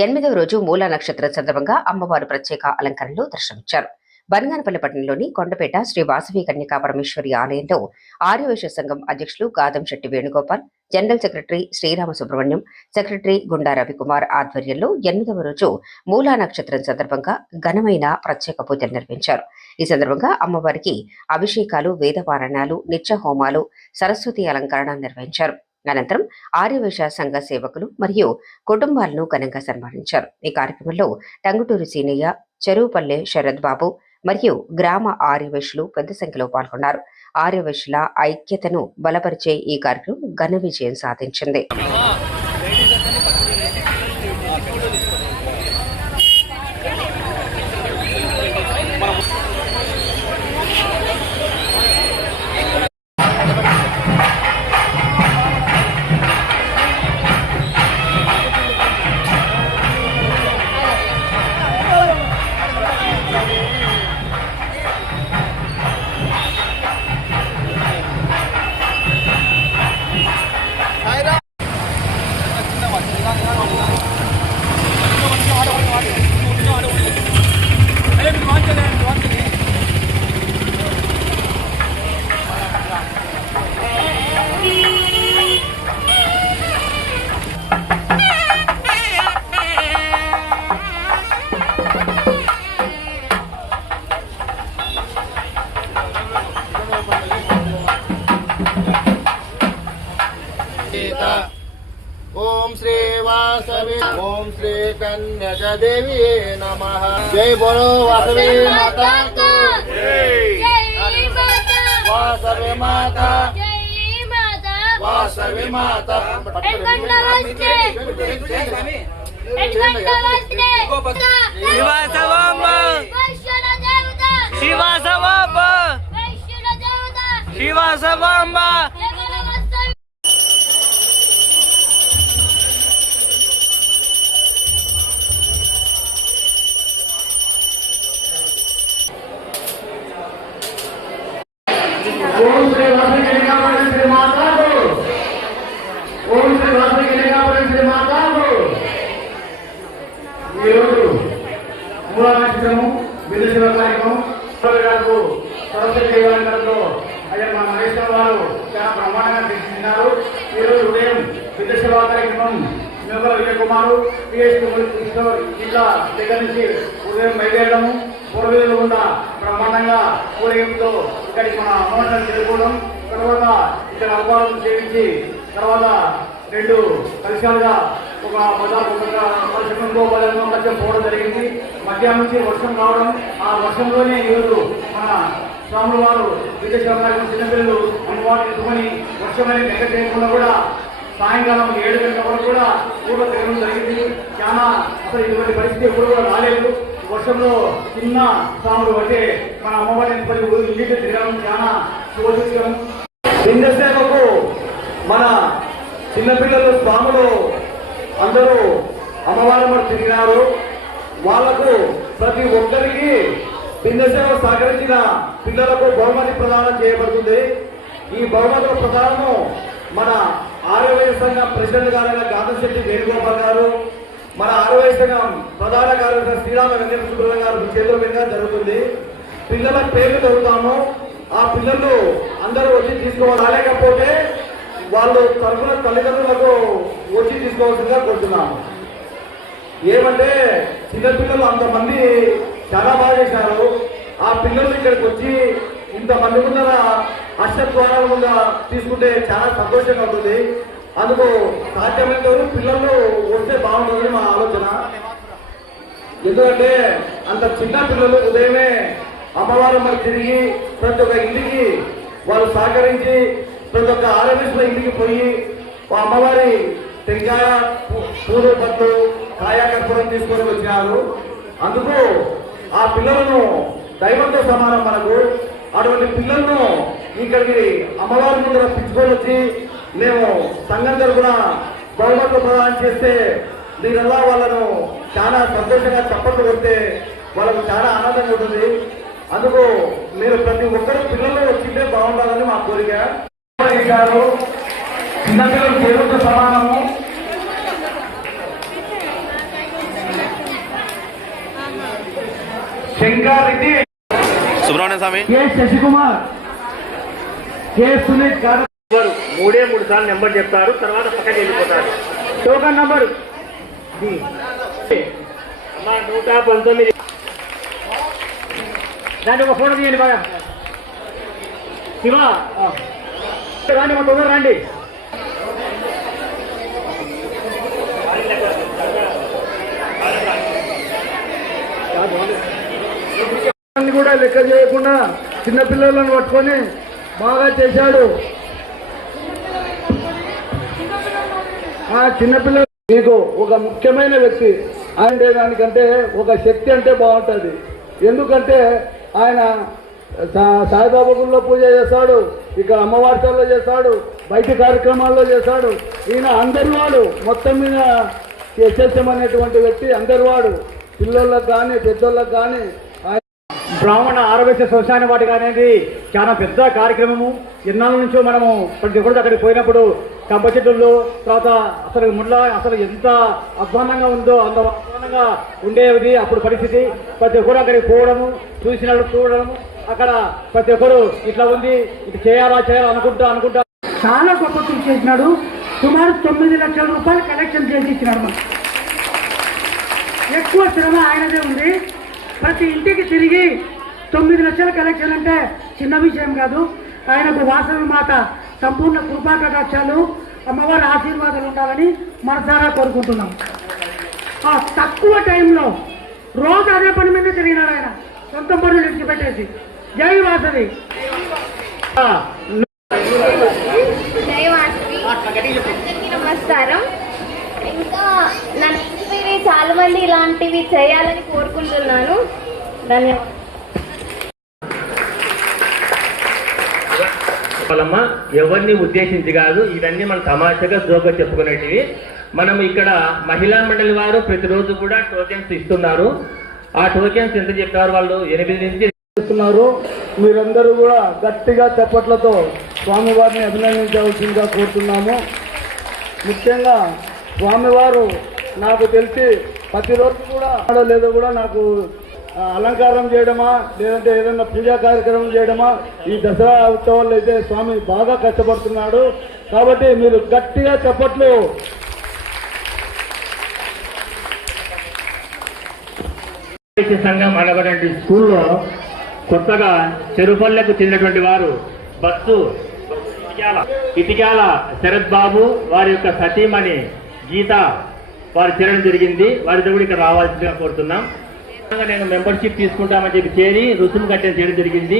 8వ రోజు మూలా నక్షత్రం సందర్భంగా అమ్మవారు ప్రత్యేక అలంకరణలో దర్శనమిచ్చారు. బనగానపల్లి పట్టణంలోని కొండపేట శ్రీ వాసవి కన్యకా పరమేశ్వరి ఆలయంలో ఆర్యవైశ్య సంఘం అధ్యక్షులు Gadamsetti Venugopal, general secretary Srirama Subrahmanyam, secretary Gunda Ravikumar ఆధ్వర్యంలో 8వ రోజు మూలా నక్షత్రం సందర్భంగా ఘనమైన ప్రత్యేక పూజలు నిర్వహించారు. ఈ సందర్భంగా అమ్మవారికి అభిషేకాలు, వేదపారాయణాలు, నిత్య హోమాలు, సరస్వతి అలంకరణ నిర్వహించారు. అనంతరం ఆర్యవైశ్య సంఘ సేవకులు మరియు కుటుంబాలను ఘనంగా సన్మానించారు. ఈ కార్యక్రమంలో టంగుటూరి సీనయ్య, చెరువుపల్లె శరత్ బాబు మరియు గ్రామ ఆర్యవైశ్యులు పెద్ద సంఖ్యలో పాల్గొన్నారు. ఆర్యవైశ్యుల ఐక్యతను బలపరిచే ఈ కార్యక్రమం ఘన విజయం సాధించింది. ओम श्री वासवी ओम श्री कन्या देवी नमः। जय बोलो वासवी माता को जय वासवी माता वासवी माता शिवासवांबा ओम श्री वासवी कन्या श्री माता को ओम श्री वासवी कन्या श्री माता को मूला नक्षत्रము విదేశీయ కార్యక్రమం గారు సరస్వతి దేవాలయంలో అయ్యా మా మహేశ్వర వారు చాలా బ్రహ్మాండంగా తీసుకున్నారు. ఈరోజు ఉదయం విదేశీయ కార్యక్రమం మేఘల విజయ్ కుమారు జిల్లా దగ్గర నుంచి ఉదయం బయలుదేరడము పూర్వీకులు గుండా బ్రహ్మాండంగా ఊరేగింపుతో ఇక్కడికి మన అమ్మవారిని చేరుకోవడం, తర్వాత ఇక్కడ అమ్మవారిని చేయించి తర్వాత 2 కలశాలుగా ఒక కొంచెం పోవడం జరిగింది. మధ్యాహ్నం నుంచి వర్షం రావడం, ఆ వర్షంలోనే ఈరోజు మన స్వాముల వారు విదేశాల చిన్నపిల్లలు అమ్మవారిని ఎత్తుకొని వర్షమని లెక్క చేయకుండా కూడా సాయంకాలం 7 గంటల వరకు కూడా ఊళ్ళో తిరగడం జరిగింది. చాలా అసలు ఇటువంటి పరిస్థితి ఎప్పుడు కూడా రాలేదు. వర్షంలో చిన్న స్వాములు అంటే మన అమ్మవారిని ఇంటికి తిరగడం చాలా శుభసూచకం. లింగసేవకు మన చిన్నపిల్లలు స్వాములు అందరూ అమ్మవారి మరి తిరిగినారు. వాళ్లకు ప్రతి ఒక్కరికి లింగసేవ సహకరించిన పిల్లలకు బహుమతి ప్రదానం చేయబడుతుంది. ఈ బహుమతుల ప్రదానము మన ఆర్యవైశ్య సంఘం ప్రెసిడెంట్ గారైన గాదంశెట్టి వేణుగోపాల్ గారు, మన ఆర్యవైశ్య సంఘం ప్రధాన కార్యదర్శి శ్రీరామ వెంకట సుబ్రహ్మణ్యం గారు చేతుల మీద జరుగుతుంది. పిల్లల పేర్లు చదువుతాము. ఆ పిల్లలు అందరూ వచ్చి తీసుకోవాలేకపోతే వాళ్ళు తరఫున తల్లిదండ్రులకు వచ్చి తీసుకోవాల్సిందిగా కోరుతున్నాము. ఏమంటే చిన్నపిల్లలు అంతమంది చాలా బాగా చేశారు. ఆ పిల్లలు ఇక్కడికి వచ్చి ఇంతమంది ముందర అష్టద్వారాల ముందు తీసుకుంటే చాలా సంతోషంగా ఉంటుంది. అందుకు సాధ్యమైనంత పిల్లలు వస్తే బాగుంటుందని మా ఆలోచన. ఎందుకంటే అంత చిన్న పిల్లలు ఉదయమే అమ్మవారు మరి తిరిగి ప్రతి ఒక్క ఇంటికి వాళ్ళు సహకరించి ప్రతి ఒక్క ఆరోగ్య ఇంటికి పోయి అమ్మవారి టెంకాయ, పూలు, పట్టు, కాయాకర్పూరం తీసుకొని వచ్చినారు. అందుకు ఆ పిల్లలను దైవంతో సమానం మనకు. అటువంటి పిల్లలను ఇక్కడికి అమ్మవారి ముందర పిచ్చుకొని వచ్చి మేము సంఘం తరఫున బహుమతులు ప్రదానం చేస్తే దీనివల్ల వాళ్ళను చాలా సంతోషంగా చప్పట్లు కొడితే వాళ్ళకు చాలా ఆనందంగా ఉంటుంది. అందుకు మీరు ప్రతి ఒక్కరు పిల్లలు వచ్చింటే బాగుండాలని మా కోరిక. చిన్నపిల్లలు దేవుడితో సమానము. శంకర్ రెడ్డి, సుబ్రహ్మణ్య స్వామి, కె శశికుమార్, కె సునీల్ గారు మూడే మూడు సార్లు నెంబర్ చెప్తారు, తర్వాత పక్కకి వెళ్ళిపోతారు. టోకన్ నంబర్ అమ్మా 119. దాన్ని ఒక ఫోటో తీయండి బాగా. శివ రాండి, మా తొందర రండి. కూడా లెక్క చేయకుండా చిన్నపిల్లలను పట్టుకొని బాగా చేశాడు. ఆ చిన్నపిల్లలు మీకు ఒక ముఖ్యమైన వ్యక్తి. ఆయన దానికంటే ఒక శక్తి అంటే బాగుంటుంది. ఎందుకంటే ఆయన సాయిబాబా గుళ్ళో పూజ చేస్తాడు, ఇక్కడ అమ్మవారిలో చేస్తాడు, బయట కార్యక్రమాల్లో చేస్తాడు. ఈయన అందరి వాడు, మొత్తం మీద ఎస్ఎస్ఎం అనేటువంటి వ్యక్తి అందరి వాడు. పిల్లలకు కానీ పెద్దోళ్ళకి కానీ బ్రాహ్మణ ఆరోగ్య శ్మశాన వాటిక అనేది చాలా పెద్ద కార్యక్రమము. ఎన్నాళ్ళ నుంచో మనము ప్రతి ఒక్కరు అక్కడికి పోయినప్పుడు కంప చెట్టుల్లో తర్వాత అసలు ముళ్ళ అసలు ఎంత అధ్వానంగా ఉందో అంత అధ్వానంగా ఉండేది అప్పుడు పరిస్థితి. ప్రతి ఒక్కరు అక్కడికి పోవడము, చూడడము, అక్కడ ప్రతి ఒక్కరు ఇట్లా ఉంది, ఇట్లా చేయాలా అనుకుంటా చాలా గొప్ప కృషి చేసినాడు. సుమారు 9 లక్షల రూపాయలు కలెక్షన్ చేసి ఇచ్చినాడు. మనం ఎక్కువ శ్రమ ఆయనదే ఉంది. ప్రతి ఇంటికి తిరిగి 9 లక్షల కలెక్షన్ అంటే చిన్న విషయం కాదు. ఆయనకు వాసవి మాత సంపూర్ణ కృపా కటాక్షాలు, అమ్మవారి ఆశీర్వాదాలు ఉండాలని మనసారా కోరుకుంటున్నాం. ఆ తక్కువ టైంలో రోజు అదే పని మీద తిరిగినాడు ఆయన, సొంత పనులు విడిచిపెట్టేసి. జై వాసవి. అందరికీ నమస్కారం. ఇంకా నన్ను ఇన్స్పైర్ చాలా మంది ఇలాంటివి చేయాలని కోరుకుంటున్నాను. ధన్యవాదాలు. ఎవరిని ఉద్దేశించి కాదు, ఇవన్నీ మన తమాషగా జోగా చెప్పుకునేటివి. మనం ఇక్కడ మహిళా మండలి వారు ప్రతిరోజు కూడా టోకెన్స్ ఇస్తున్నారు. ఆ టోకెన్స్ ఎంత చెప్పారు వాళ్ళు 8 నుంచి చేస్తున్నారు. మీరందరూ కూడా గట్టిగా చప్పట్లతో స్వామివారిని అభినందించవలసిందిగా కోరుతున్నాము. ముఖ్యంగా స్వామివారు నాకు తెలిసి ప్రతిరోజు కూడా లేదో కూడా నాకు అలంకారం చేయడమా లేదంటే ఏదైనా పూజా కార్యక్రమం చేయడమా, ఈ దసరా ఉత్సవాల్లో అయితే స్వామి బాగా కష్టపడుతున్నాడు. కాబట్టి మీరు గట్టిగా చప్పట్లు. సంఘం అనబడే స్కూల్లో కొత్తగా చెరుపల్లెకు చెందినటువంటి వారు బస్సు ఇటికాల శరత్ బాబు వారి యొక్క సతీమణి గీత వారు చేరడం జరిగింది. వారితో కూడా ఇక్కడ రావాల్సిందిగా కోరుతున్నాం. నేను మెంబర్షిప్ తీసుకుంటామని చెప్పి చేరి రుసుము కట్టేది చేయడం జరిగింది.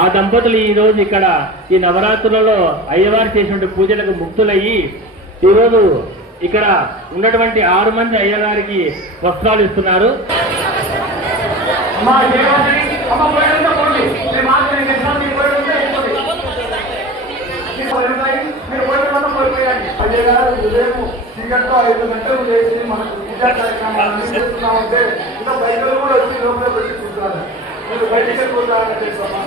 ఆ దంపతులు ఈ రోజు ఇక్కడ ఈ నవరాత్రులలో అయ్యవారు చేసినటువంటి పూజలకు ముక్తులయ్యి ఈరోజు ఇక్కడ ఉన్నటువంటి 6 మంది అయ్యగారికి వస్త్రాలు ఇస్తున్నారు. చీకట్లో 5 గంటలు చేసి మనకు పూజా కార్యక్రమాలు చేస్తున్నామంటే ఇంకా బయటలు కూడా వచ్చి లోపల పెట్టి కూర్చోాలి. మీరు బయటకి కూర్చోాలని చేస్తామా?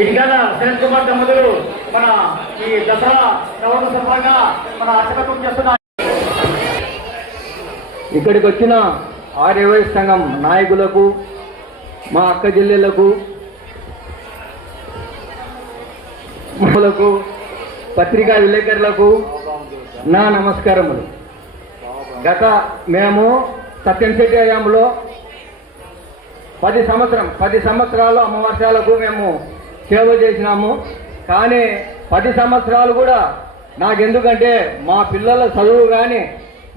ఇటుకల శరత్ కుమార్ దంపతులు మన ఈ దసరా నవమ సందర్భంగా మన అర్చకత్వం చేస్తున్నారు. ఇక్కడికి వచ్చిన ఆర్యవైశ్య సంఘం నాయకులకు, మా అక్క చెల్లెళ్లకు, పత్రికా విలేకరులకు నా నమస్కారములు. మేము సత్యంశెట్టి హయాంలో 10 సంవత్సరాలు అమావాస్యాలకు మేము సేవ చేసినాము. కానీ 10 సంవత్సరాలు కూడా నాకెందుకంటే మా పిల్లల చదువు కానీ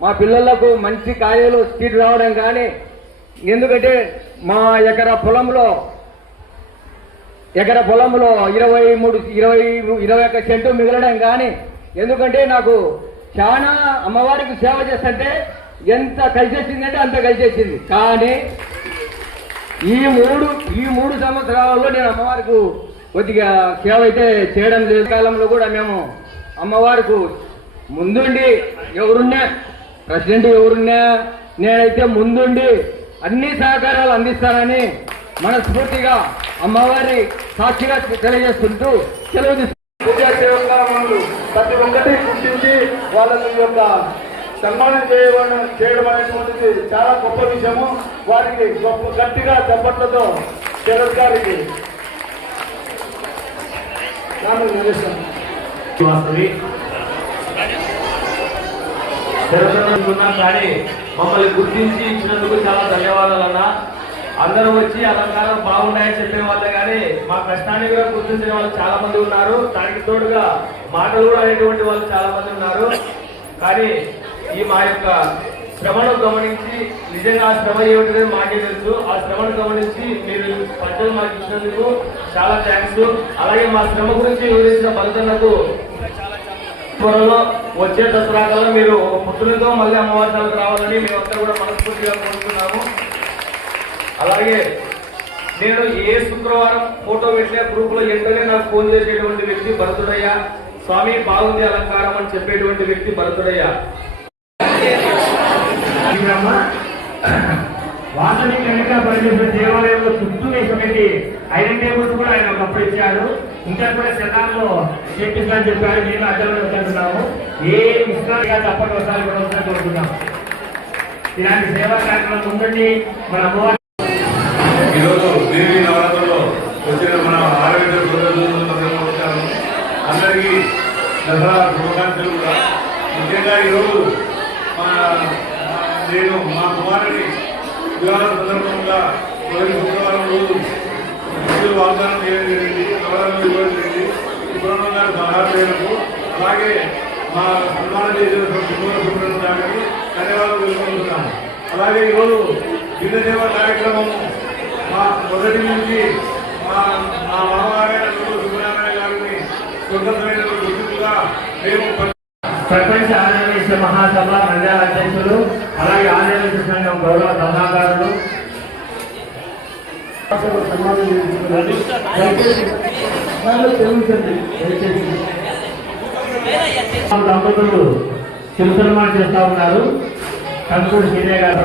మా పిల్లలకు మంచి కాయలు సీట్ రావడం కానీ, ఎందుకంటే మా ఎకరా పొలంలో 21 సెంటు మిగలడం కానీ, ఎందుకంటే నాకు చాలా అమ్మవారికి సేవ చేస్తుంటే ఎంత కలిసి వచ్చిందంటే అంత కలిసి వచ్చింది. కానీ ఈ మూడు సంవత్సరాలలో నేను అమ్మవారికి కొద్దిగా సేవ అయితే చేయడం లేదు. కాలంలో కూడా మేము అమ్మవారికి ముందుండి ఎవరున్నా, ప్రెసిడెంట్ ఎవరున్నా, నేనైతే ముందుండి అన్ని సహకారాలు అందిస్తానని మనస్ఫూర్తిగా అమ్మవారి సాక్షిగా తెలియజేస్తుంటూ సెలవు తీసుకుంటూ ప్రతి ఒక్కటి గుర్తించి వాళ్ళ యొక్క సన్మానం చేయడం అనేటువంటిది చాలా గొప్ప విషయము. వారికి గట్టిగా చప్పట్లతో శరత్ గారికి ఉన్నాం కానీ మమ్మల్ని గుర్తించి ఇచ్చినందుకు చాలా ధన్యవాదాలన్నా. అందరూ వచ్చి అలంకారం బాగున్నాయని చెప్పే వాళ్ళే కానీ మా కష్టాన్ని కూడా గుర్తించిన వాళ్ళు చాలా మంది ఉన్నారు. దానికి తోడుగా మాటలు కూడా అనేటువంటి వాళ్ళు చాలా మంది ఉన్నారు. కానీ ఈ మా యొక్క శ్రమను గమనించి, నిజంగా ఆ శ్రమ ఏమిటో మాకే తెలుసు, ఆ శ్రమను గమనించి మీరు పద్ధతులు మాకు ఇచ్చినందుకు చాలా థ్యాంక్స్. అలాగే మా శ్రమ గురించి వివరించిన ఫలితాలకు త్వరలో వచ్చే దసరా కల్లా మీరు ఒక పుత్రులతో మళ్ళీ అమ్మవారికి రావాలని మేమంతా కూడా మనస్ఫూర్తిగా కోరుతున్నాము. అలాగే నేను ఏ శుక్రవారం ఫోటో పెట్టిన గ్రూప్ లో వెంటనే నాకు ఫోన్ చేసేటువంటి వ్యక్తి భరతుడయ్య. స్వామి బాగుంది అలంకారం అని చెప్పేటువంటి వ్యక్తి భరతుడయ్య. వాసవి కన్యకా పరమేశ్వర దేవాలయంలో చుట్టూ వేసినటువంటి ఐరన్ టేబుల్స్ కూడా ఆయన ఒకప్పుడు ఇచ్చాడు. ఇంకా కూడా శతాల్లో చేపిస్తానని చెప్పారు. మేము అడ్డంలో వస్తున్నాము. ఏ ఇష్టాలుగా తప్పని వస్తాలు కూడా వస్తాను కోరుతున్నాం. ఇలాంటి సేవా కార్యక్రమం ఉండండి. మన అమ్మవారి ఈరోజు దేవి నవరాత్రుల్లో వచ్చిన మన ఆరోగ్య వచ్చాను. అందరికీ దసరా శుభాకాంక్షలు కూడా. ముఖ్యంగా ఈరోజు నేను మా కుమారుని వివాహ సందర్భంగా శుక్రవారం రోజు వాగ్దానం చేయడం జరిగింది. నవరాత్రులు ఇవ్వడం జరిగింది. సుబ్రహ్మణ్యం గారి సహాయకు అలాగే మా సన్మానం చేసిన సుబ్రహ్మణ్యం గారికి ధన్యవాదాలు తెలుసుకుంటున్నాము. అలాగే ఈరోజు గిరిజన సేవ కార్యక్రమము మా మొదటి నుంచి మా మామగారైన సుబ్రహ్మణ్య గారిని స్వతంత్రమైన గుర్తింపుగా మేము ప్రపంచ ఆంధ్రప్రదేశ్ మహాసభ మండల అధ్యక్షులు, అలాగే ఆంధ్రప్రదేశ్ సంఘం గౌరవ సలహాదారులు దంపతులు శివ సన్మానం చేస్తా ఉన్నారు. కంకూరు సీనియర్ గారు